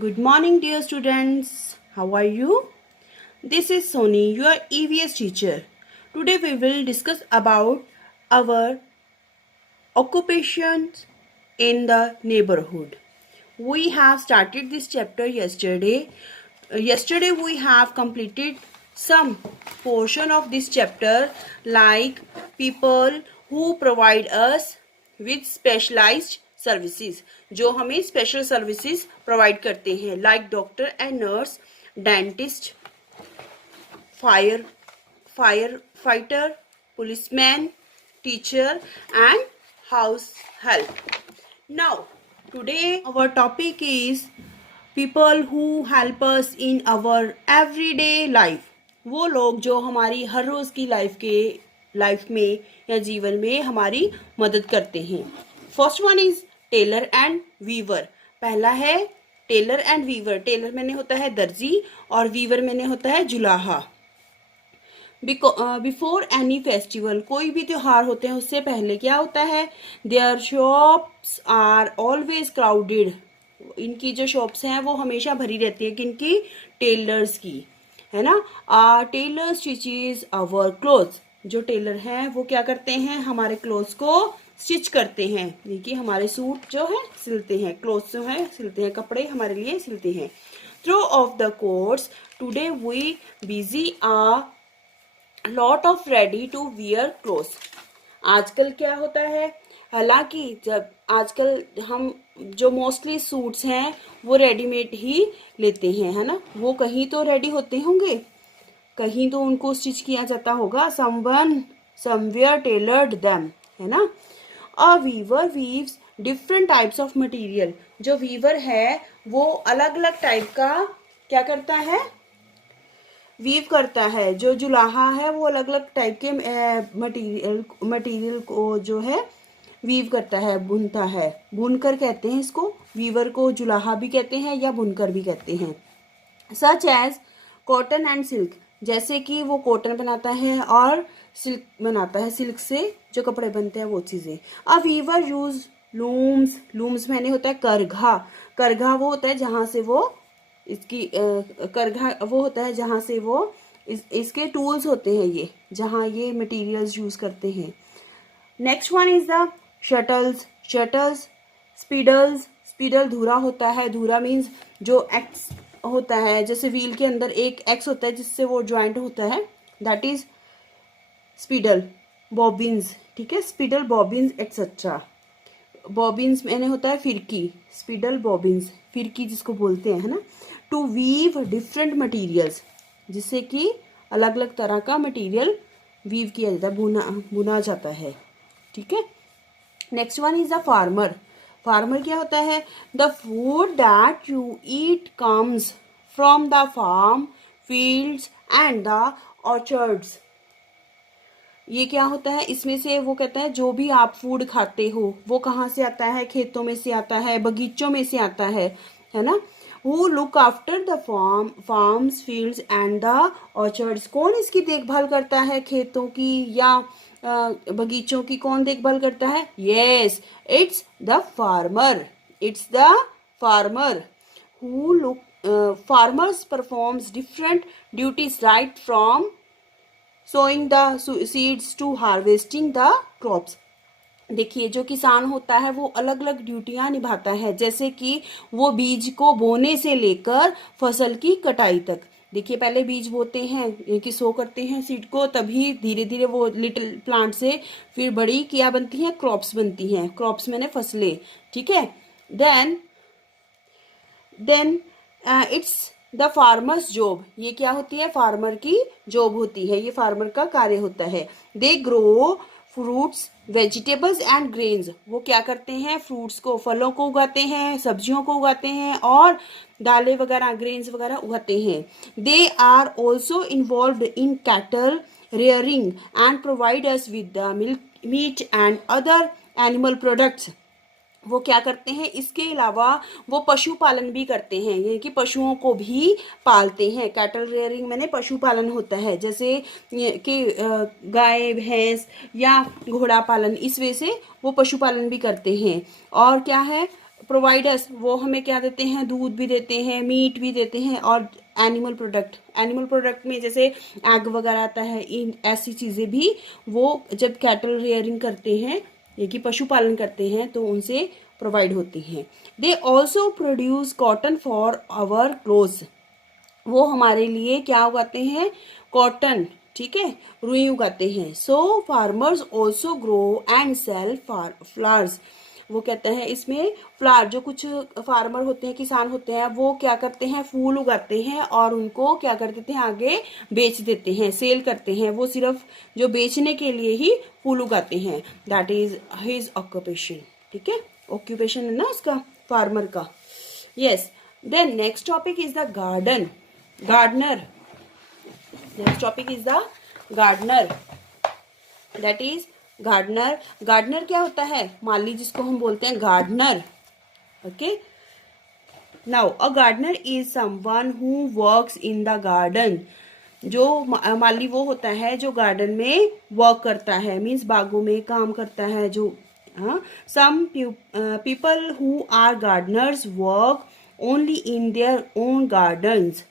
Good morning, dear students. How are you? This is Sony, your EVS teacher. Today we will discuss about our occupations in the neighborhood. We have started this chapter yesterday. Yesterday we have completed some portion of this chapter like people who provide us with specialized services, जो हमें special services provide करते हैं, like doctor and nurse, dentist, fire fighter, policeman, teacher and house help. Now today our topic is people who help us in our everyday life. वो लोग जो हमारी हर रोज की life में या जीवन में हमारी मदद करते हैं. First one is tailor and weaver. पहला है टेलर एंड वीवर. टेलर मैंने होता है दर्जी और वीवर मैंने होता है जुलाहा. बिफोर एनी फेस्टिवल, कोई भी त्योहार होते हैं उससे पहले क्या होता है, their shops are always crowded. इनकी जो शॉप्स हैं वो हमेशा भरी रहती है. किनकी? टेलर्स की, है ना. Tailor stitches our clothes. जो टेलर हैं वो क्या करते हैं, हमारे क्लोथ्स को स्टिच करते हैं. देखिए हमारे सूट जो है सिलते हैं, क्लोथ्स जो है सिलते हैं, कपड़े हमारे लिए सिलते हैं. Through of the course today we busy a lot of ready to wear clothes. आजकल क्या होता है, हालांकि जब आजकल हम जो मोस्टली सूट्स हैं वो रेडीमेड ही लेते हैं, है ना. वो कहीं तो रेडी होते होंगे, कहीं तो उनको स्टिच किया जाता होगा. समवेयर टेलर्ड देम, है ना. A weaver weaves different types of material. जो वीवर है वो अलग अलग टाइप का क्या करता है, वीव करता है. जो जुलाहा है वो अलग अलग टाइप के मटेरियल को जो है वीव करता है, बुनता है. बुनकर कहते हैं इसको. वीवर को जुलाहा भी कहते हैं या बुनकर भी कहते हैं. Such as cotton and silk. जैसे कि वो कॉटन बनाता है और सिल्क बनाता है. सिल्क से जो कपड़े बनते हैं वो चीज़ें. अ वीवर यूज लूम्स. लूम्स मैंने होता है करघा. करघा वो होता है जहाँ से वो इसकी करघा वो होता है जहाँ से वो इसके टूल्स होते हैं, ये जहाँ ये मटेरियल्स यूज करते हैं. Next one is the shuttles. Shuttles, spindles. Spindle धुरा होता है. धुरा मीन्स जो एक्स होता है, जैसे व्हील के अंदर एक एक्स होता है जिससे वो ज्वाइंट होता है, दैट इज स्पीडल. बॉबिन्स, ठीक है, स्पीडल, बॉबिन्स एक्सेट्रा. बॉबिन्स मैंने होता है फिरकी. स्पीडल, बॉबिन्स, फिरकी जिसको बोलते हैं, है ना. टू वीव डिफरेंट मटीरियल्स, जिससे कि अलग अलग तरह का मटीरियल वीव किया जाता है, बुना जाता है. ठीक है. Next one is the farmer. Farmer क्या होता है, the food that you eat comes from the farm, fields and the orchards. ये क्या होता है, इसमें से वो कहता है जो भी आप फूड खाते हो वो कहाँ से आता है, खेतों में से आता है, बगीचों में से आता है ना. Who look after the farms, fields and the orchards. कौन इसकी देखभाल करता है, खेतों की या बगीचों की कौन देखभाल करता है? Yes, it's the farmer. It's the farmer who farmers performs different duties right from sowing the seeds to harvesting the crops. देखिए जो किसान होता है वो अलग अलग ड्यूटियां निभाता है, जैसे कि वो बीज को बोने से लेकर फसल की कटाई तक. देखिए पहले बीज बोते हैं कि सो करते हैं सीड को, तभी धीरे धीरे वो लिटिल प्लांट से फिर बड़ी क्या बनती हैं, क्रॉप्स बनती हैं. क्रॉप्स मैंने फसलें, ठीक है. Then it's the farmer's job. ये क्या होती है, फार्मर की जॉब होती है, ये फार्मर का कार्य होता है. They grow fruits, vegetables and grains. वो क्या करते हैं, फ्रूट्स को, फलों को उगाते हैं, सब्जियों को उगाते हैं और दालें वगैरह, ग्रेन्स वगैरह उगाते हैं. They are also involved in cattle rearing and provide us with the milk, meat and other animal products. वो क्या करते हैं, इसके अलावा वो पशुपालन भी करते हैं, यानी कि पशुओं को भी पालते हैं. कैटल रेयरिंग मैंने पशुपालन होता है, जैसे कि गाय, भैंस या घोड़ा पालन, इस वजह से वो पशुपालन भी करते हैं. और क्या है, प्रोवाइड अस, वो हमें क्या देते हैं, दूध भी देते हैं, मीट भी देते हैं, और एनिमल प्रोडक्ट में जैसे एग वगैरह आता है, इन ऐसी चीज़ें भी वो जब कैटल रेयरिंग करते हैं, ये कि पशुपालन करते हैं, तो उनसे प्रोवाइड होती हैं। They also produce cotton for our clothes, वो हमारे लिए क्या उगाते हैं, कॉटन, ठीक है, रुई उगाते हैं। So farmers also grow and sell flowers, वो कहते हैं इसमें फ्लावर, जो कुछ फार्मर होते हैं, किसान होते हैं, वो क्या करते हैं, फूल उगाते हैं और उनको क्या कर देते हैं, आगे बेच देते हैं, सेल करते हैं। वो सिर्फ जो बेचने के लिए ही फूल उगाते हैं, दैट इज हिज ऑक्यूपेशन, ठीक है, ऑक्यूपेशन है ना उसका, फार्मर का। Yes, then next topic is the gardener. Next topic is the gardener, that is gardener क्या होता है, माली जिसको हम बोलते हैं gardener. Okay, now a gardener is someone who works in the garden, जो माली वो होता है जो गार्डन में वर्क करता है, मीन्स बागों में काम करता है। जो some people who are gardeners work only in their own gardens,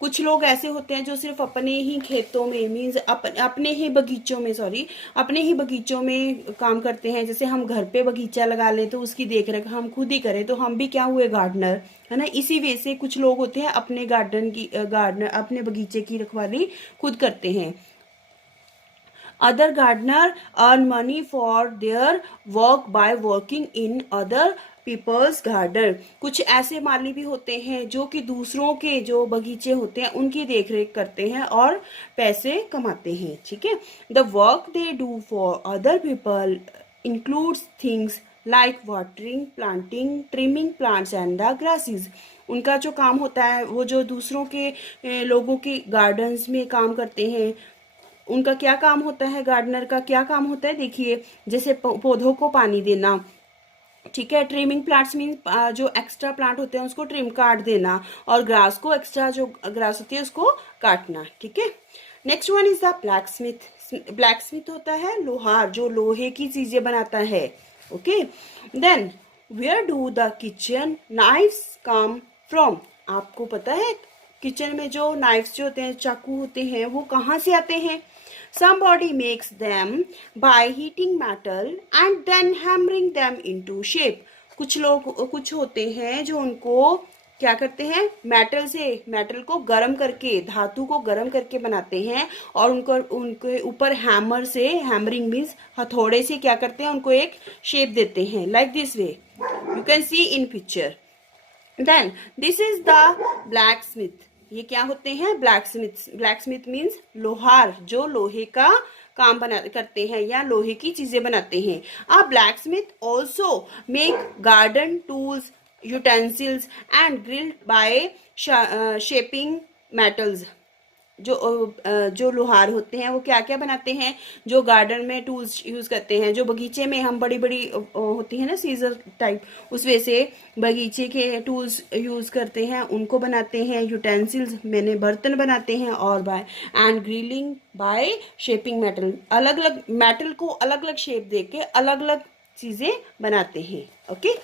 कुछ लोग ऐसे होते हैं जो सिर्फ अपने ही खेतों में, मीन्स अपने ही बगीचों में काम करते हैं। जैसे हम घर पे बगीचा लगा लें तो उसकी देख रेख हम खुद ही करें, तो हम भी क्या हुए, गार्डनर, है ना। इसी वे से कुछ लोग होते हैं अपने गार्डनर अपने बगीचे की रखवाली खुद करते हैं। Other gardener earn money for their work by working in other people's garden, कुछ ऐसे माली भी होते हैं जो कि दूसरों के जो बगीचे होते हैं उनकी देखरेख करते हैं और पैसे कमाते हैं, ठीक है। The work they do for other people includes things like watering, planting, trimming plants and the grasses, उनका जो काम होता है, वो जो दूसरों के लोगों के गार्डन्स में काम करते हैं, उनका क्या काम होता है, गार्डनर का क्या काम होता है, देखिए, जैसे पौधों को पानी देना, ठीक है। ट्रिमिंग प्लांट्स मीन जो एक्स्ट्रा प्लांट होते हैं उसको ट्रिम काट देना, और ग्रास को, एक्स्ट्रा जो ग्रास होती है उसको काटना, ठीक है। Next one is the blacksmith होता है लोहार, जो लोहे की चीजें बनाता है। Okay, then where do the kitchen knives come from, आपको पता है किचन में जो नाइफ्स जो होते हैं, चाकू होते हैं, वो कहाँ से आते हैं। Somebody makes them by heating metal and then hammering them into shape. कुछ होते हैं जो उनको क्या करते हैं, मेटल को गर्म करके, धातु को गर्म करके बनाते हैं, और उनके ऊपर हैमरिंग मीन्स हथौड़े से क्या करते हैं, उनको एक शेप देते हैं, like this way you can see in picture. Then this is the blacksmith, ये क्या होते हैं, ब्लैकस्मिथ मीन्स लोहार, जो लोहे का काम करते हैं या लोहे की चीजें बनाते हैं। A blacksmith also make garden tools, utensils and grilled by shaping metals, जो लोहार होते हैं वो क्या क्या बनाते हैं, जो गार्डन में टूल्स यूज करते हैं, जो बगीचे में हम बड़ी होती है ना सीजर टाइप, उस वजह से बगीचे के टूल्स यूज करते हैं, उनको बनाते हैं। यूटेंसिल्स मैंने बर्तन बनाते हैं, और by and grilling by shaping metal, अलग अलग मेटल को अलग अलग शेप दे के अलग अलग चीजें बनाते हैं। Okay,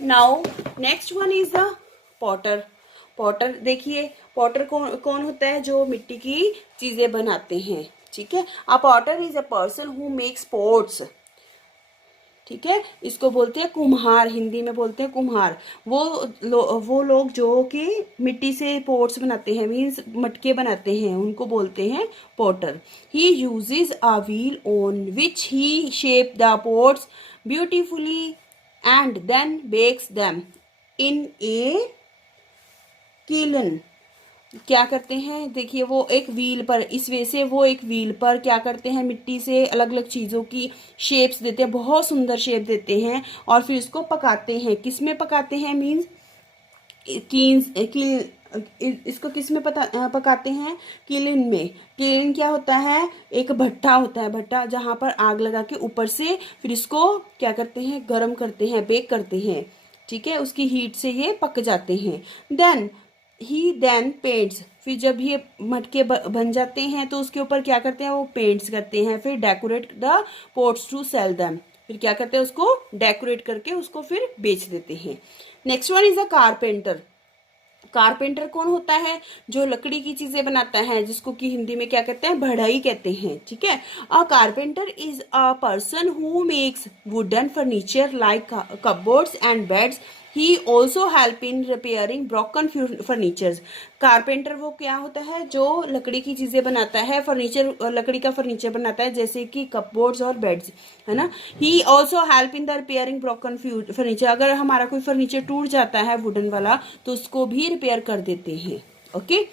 now next one is the Potter देखिए, पॉटर कौन होता है, जो मिट्टी की चीजें बनाते हैं, ठीक है। A potter is a person who makes pots, ठीक है, इसको बोलते हैं कुम्हार, हिंदी में बोलते हैं कुम्हार। वो लोग जो कि मिट्टी से पॉट्स बनाते हैं, मीन्स मटके बनाते हैं, उनको बोलते हैं potter. He uses a wheel on which he shape the pots beautifully and then bakes them in a kiln, क्या करते हैं, देखिए वो एक व्हील पर, इस वजह से वो एक व्हील पर क्या करते हैं, मिट्टी से अलग अलग चीज़ों की शेप्स देते हैं, बहुत सुंदर शेप देते हैं, और फिर इसको पकाते हैं। किस में पकाते हैं, मीन्स इसको किस में पकाते हैं, किलिन में। किलिन क्या होता है, एक भट्टा होता है, भट्टा जहाँ पर आग लगा के ऊपर से फिर इसको क्या करते हैं, गर्म करते हैं, बेक करते हैं, ठीक है, उसकी हीट से ये पक जाते हैं। देन पेंट्स, फिर जब ये मटके बन जाते हैं तो उसके ऊपर क्या करते हैं, वो पेंट्स करते हैं, फिर decorate the pots to sell them, फिर क्या करते हैं, उसको डेकोरेट करके उसको फिर बेच देते हैं। Next one is a carpenter. Carpenter कौन होता है, जो लकड़ी की चीजें बनाता है, जिसको कि हिंदी में क्या कहते हैं, बढ़ई कहते हैं, ठीक है। अ carpenter is a person who makes wooden furniture like cupboards and beds. He also help in repairing broken furnitures. Carpenter वो क्या होता है, जो लकड़ी की चीजें बनाता है, फर्नीचर, लकड़ी का फर्नीचर बनाता है, जैसे कि कपबोर्ड्स और बेड्स, है ना। ही also help in the repairing broken furniture. अगर हमारा कोई फर्नीचर टूट जाता है वुडन वाला, तो उसको भी रिपेयर कर देते हैं। Okay.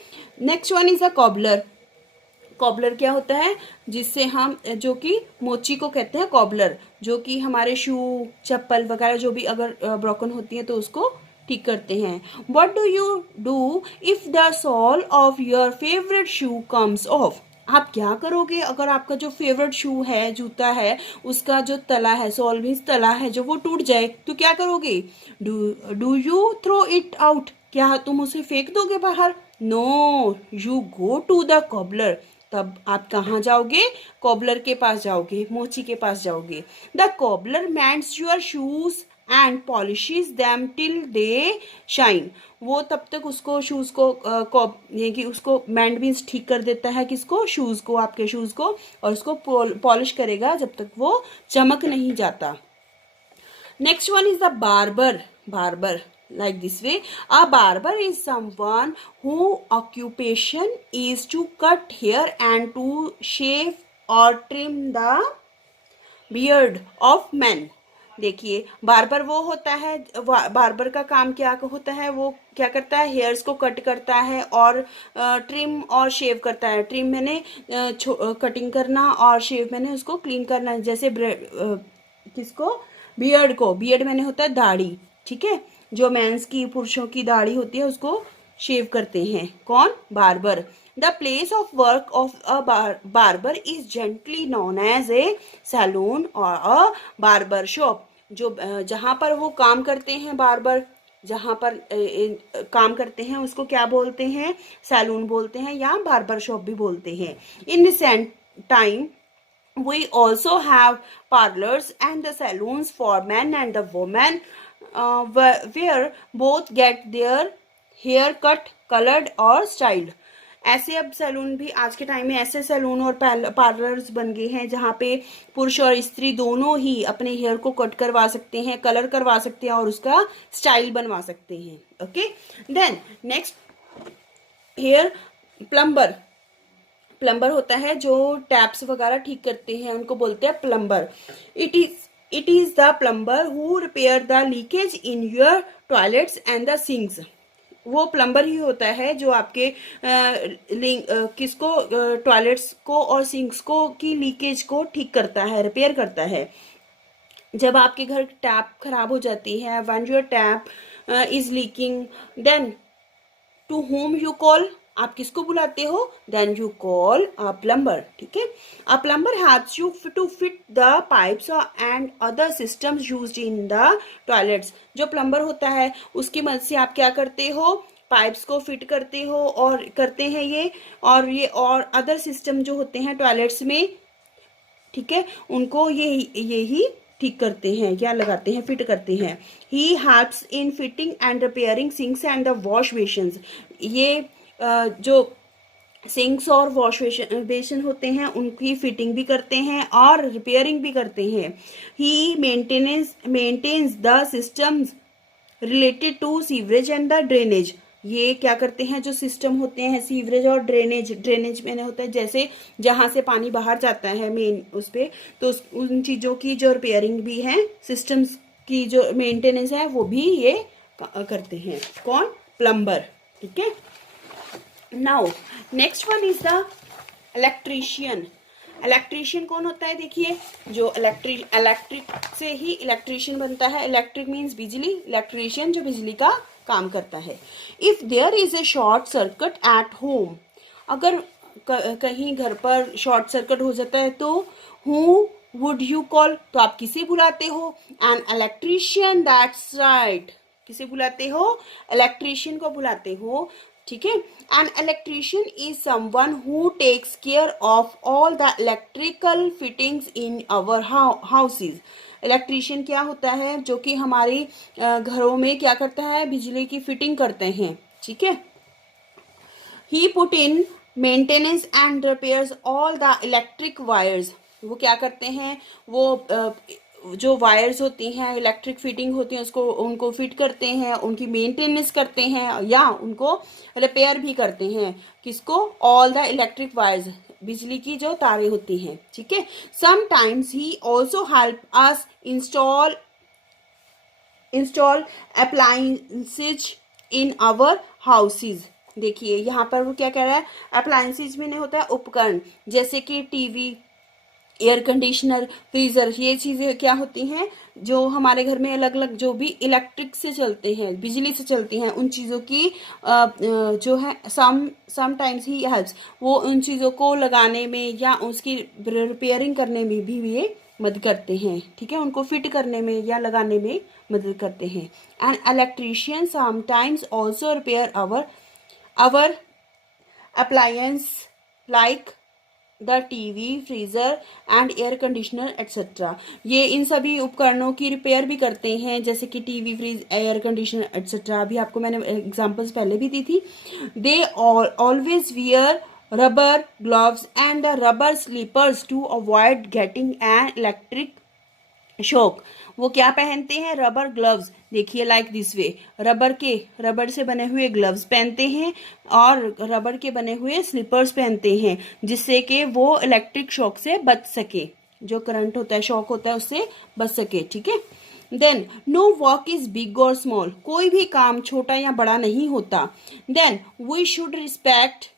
Next one is a cobbler. Cobbler क्या होता है, जिससे हम, जो कि मोची को कहते हैं कॉबलर, जो कि हमारे शू, चप्पल वगैरह जो भी अगर ब्रोकन होती है तो उसको ठीक करते हैं। What do you do if the sole of your favourite shoe comes off. आप क्या करोगे अगर आपका जो फेवरेट शू है, जूता है, उसका जो तला है, सोल मीन्स तला है, जो वो टूट जाए तो क्या करोगे। Do you throw it out. क्या तुम उसे फेंक दोगे बाहर। No, you go to the cobbler. तब आप कहाँ जाओगे, कॉबलर के पास जाओगे, मोची के पास जाओगे। The cobbler mends your shoes and polishes them till they shine. वो तब तक उसको शूज को ये कि उसको मेंड मीन्स ठीक कर देता है, किसको, शूज को, आपके शूज को, और उसको पॉलिश करेगा जब तक वो चमक नहीं जाता। Next one is the barber. Barber, like this way. A barber is someone who occupation is to cut hair and to shave or trim the beard of men. देखिए, बार्बर वो होता है, बार्बर का काम क्या होता है, वो क्या करता है, हेयर्स को कट करता है और ट्रिम और शेव करता है। ट्रिम मैंने कटिंग करना और शेव मैंने उसको क्लीन करना, जैसे किसको, बियर्ड को। बियर्ड मैंने होता है दाढ़ी, ठीक है, जो मेंस की, पुरुषों की दाढ़ी होती है उसको शेव करते हैं, कौन, barber. The place of work of a barber is gently known as a saloon और अ बार्बर शॉप। जो जहाँ पर वो काम करते हैं, बार्बर जहाँ पर काम करते हैं, उसको क्या बोलते हैं, सैलून बोलते हैं या बार्बर शॉप भी बोलते हैं। In recent time we also have parlors and the salons for men and the women, where both get their hair cut, colored और styled। ऐसे अब सैलून भी आज के टाइम में, ऐसे सैलून और पार्लर्स बन गए हैं जहाँ पे पुरुष और स्त्री दोनों ही अपने हेयर को कट करवा सकते हैं, कलर करवा सकते हैं और उसका स्टाइल बनवा सकते हैं। Okay. Then next, here plumber. Plumber होता है जो टैप्स वगैरह ठीक करते हैं, उनको बोलते हैं plumber. It is the plumber who repair the leakage in your toilets and the sinks. वो प्लम्बर ही होता है जो आपके किसको, टॉयलेट्स को और सिंक्स को की लीकेज को ठीक करता है, रिपेयर करता है। जब आपके घर टैप खराब हो जाती है, when your tap is leaking, then to home you call, आप किसको बुलाते हो, then you call a plumber, ठीक है। A plumber helps you to fit the pipes and other systems used in the toilets. जो प्लम्बर होता है उसकी मदद से आप क्या करते हो, पाइप्स को फिट करते हो और करते हैं ये और अदर सिस्टम जो होते हैं टॉयलेट्स में, ठीक है, उनको यही ठीक करते हैं, क्या लगाते हैं, फिट करते हैं। He helps in fitting and repairing sinks and the wash basins. ये जो सिंक्स और वॉश बेसिन होते हैं उनकी फिटिंग भी करते हैं और रिपेयरिंग भी करते हैं। He maintains the systems related to sewerage and the drainage. ये क्या करते हैं, जो सिस्टम होते हैं सीवरेज और ड्रेनेज मैंने होता है जैसे जहाँ से पानी बाहर जाता है मेन उस पर, तो उन चीज़ों की जो रिपेयरिंग भी है, सिस्टम्स की जो मेंटेनेंस है वो भी ये करते हैं, कौन, प्लम्बर, ठीक है। Now next one is the electrician. Electrician कौन होता है, देखिए, जो इलेक्ट्रिक से ही इलेक्ट्रीशियन बनता है। इलेक्ट्रिक मीन्स बिजली, इलेक्ट्रीशियन जो बिजली का काम करता है। If there is a short circuit at home, अगर कहीं घर पर शॉर्ट सर्किट हो जाता है तो हु वुड यू कॉल, तो आप किसे बुलाते हो, एन इलेक्ट्रीशियन, दैट्स राइट। किसे बुलाते हो? इलेक्ट्रीशियन को बुलाते हो, ठीक है। An electrician is someone who takes care of all the electrical fittings in our houses. Electrician क्या होता है? जो कि हमारी घरों में क्या करता है? बिजली की फिटिंग करते हैं, ठीक है। He put in maintenance and repairs all the electric wires. वो क्या करते हैं? वो जो वायर्स होती हैं, इलेक्ट्रिक फिटिंग होती है, उसको उनको फिट करते हैं, उनकी मेंटेनेंस करते हैं या उनको रिपेयर भी करते हैं। किसको? ऑल द इलेक्ट्रिक वायर्स, बिजली की जो तारें होती हैं, ठीक है। Sometimes he also help us install appliances in our houses. देखिए यहाँ पर वो क्या कह रहा है? अप्लायंसेज में नहीं होता है उपकरण, जैसे कि टीवी, एयर कंडीशनर, फ्रीजर, ये चीजें क्या होती हैं? जो हमारे घर में अलग अलग जो भी इलेक्ट्रिक से चलते हैं, बिजली से चलती हैं, उन चीज़ों की जो है समटाइम्स ही हेल्प्स, वो उन चीज़ों को लगाने में या उसकी रिपेयरिंग करने में भी ये मदद करते हैं, ठीक है। उनको फिट करने में या लगाने में मदद करते हैं। And electrician sometimes also repair our appliance like the TV, freezer and air conditioner etcetera. ये इन सभी उपकरणों की रिपेयर भी करते हैं, जैसे कि TV, fridge, air conditioner etcetera. अभी आपको मैंने एग्जांपल्स पहले भी दी थी। They always wear rubber gloves and the rubber slippers to avoid getting an electric shock. वो क्या पहनते हैं? Rubber gloves. देखिए लाइक दिस वे, रबर से बने हुए ग्लव्स पहनते हैं और रबर के बने हुए स्लीपर्स पहनते हैं, जिससे कि वो इलेक्ट्रिक शॉक से बच सके, जो करंट होता है, शॉक होता है, उससे बच सके, ठीक है। Then no work is big और स्मॉल। कोई भी काम छोटा या बड़ा नहीं होता। Then we should respect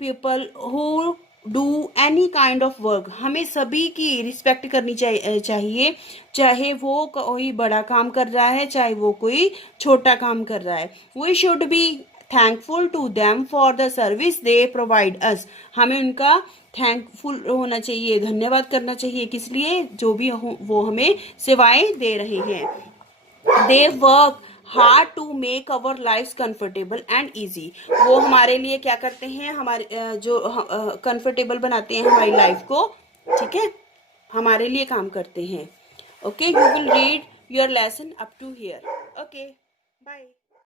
people who do any kind of work. हमें सभी की रिस्पेक्ट करनी चाहिए, चाहे वो कोई बड़ा काम कर रहा है, चाहे वो कोई छोटा काम कर रहा है। We should be thankful to them for the service they provide us. हमें उनका थैंकफुल होना चाहिए, धन्यवाद करना चाहिए, किस लिए? जो भी वो हमें सेवाएं दे रहे हैं। They work hard to make our life comfortable and easy. वो हमारे लिए क्या करते हैं? हमारे जो कंफर्टेबल बनाते हैं हमारी लाइफ को, ठीक है, हमारे लिए काम करते हैं। Okay, you will read your lesson up to here. Okay, bye.